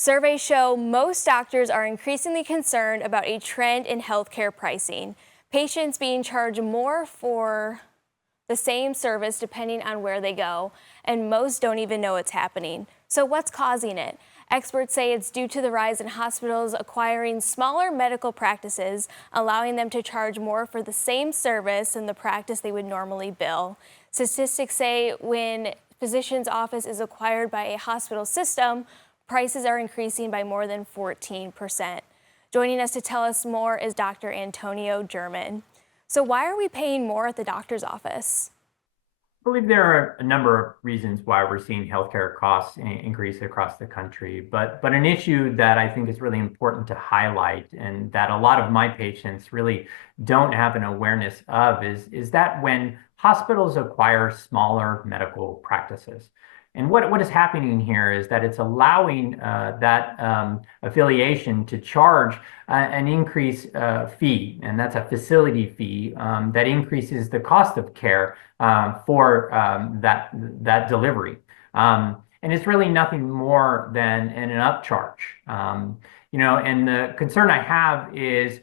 Surveys show most doctors are increasingly concerned about a trend in healthcare pricing, patients being charged more for the same service depending on where they go, and most don't even know it's happening. So what's causing it? Experts say it's due to the rise in hospitals acquiring smaller medical practices, allowing them to charge more for the same service than the practice they would normally bill. Statistics say when physician's office is acquired by a hospital system, prices are increasing by more than 14%. Joining us to tell us more is Dr. Antonio German. So why are we paying more at the doctor's office? I believe there are a number of reasons why we're seeing healthcare costs increase across the country, but an issue that I think is really important to highlight and that a lot of my patients really don't have an awareness of is that when hospitals acquire smaller medical practices. And what is happening here is that it's allowing that affiliation to charge an increased fee, and that's a facility fee that increases the cost of care for that delivery. And it's really nothing more than an upcharge. And the concern I have is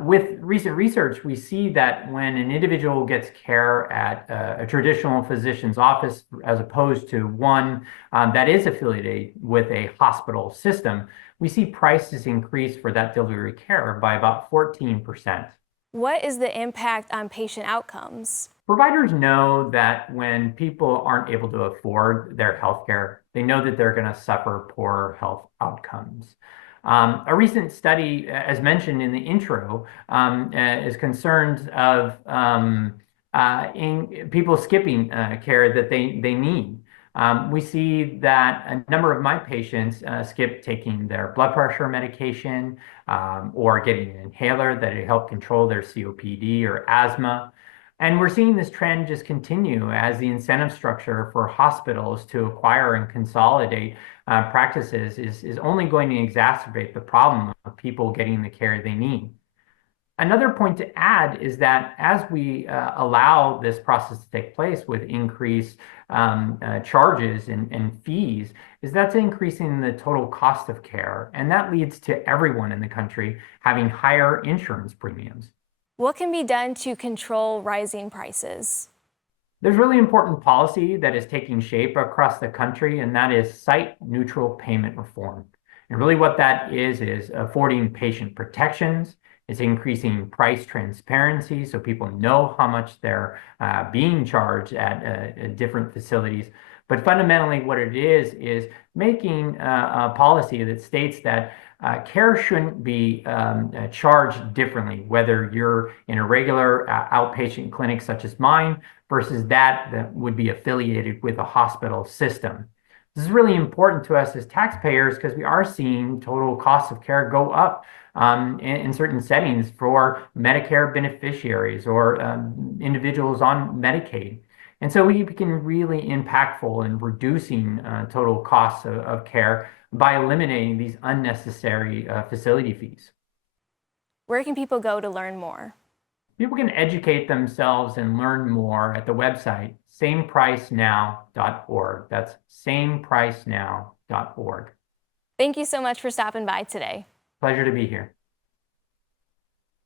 with recent research, we see that when an individual gets care at a traditional physician's office as opposed to one that is affiliated with a hospital system, we see prices increase for that delivery care by about 14%. What is the impact on patient outcomes? Providers know that when people aren't able to afford their healthcare, they know that they're going to suffer poor health outcomes. A recent study, as mentioned in the intro, is concerned of in people skipping care that they need. We see that a number of my patients skip taking their blood pressure medication or getting an inhaler that help control their COPD or asthma. And we're seeing this trend just continue as the incentive structure for hospitals to acquire and consolidate practices is only going to exacerbate the problem of people getting the care they need. Another point to add is that as we allow this process to take place with increased charges and fees, is that's increasing the total cost of care. And that leads to everyone in the country having higher insurance premiums. What can be done to control rising prices? There's really important policy that is taking shape across the country, and that is site-neutral payment reform. And really what that is affording patient protections. It's increasing price transparency so people know how much they're being charged at different facilities. But fundamentally what it is making a policy that states that care shouldn't be charged differently, whether you're in a regular outpatient clinic such as mine versus that would be affiliated with a hospital system. This is really important to us as taxpayers because we are seeing total costs of care go up in certain settings for Medicare beneficiaries or individuals on Medicaid. And so we can really impactful in reducing total costs of care by eliminating these unnecessary facility fees. Where can people go to learn more? People can educate themselves and learn more at the website samepricenow.org. That's samepricenow.org. Thank you so much for stopping by today. Pleasure to be here.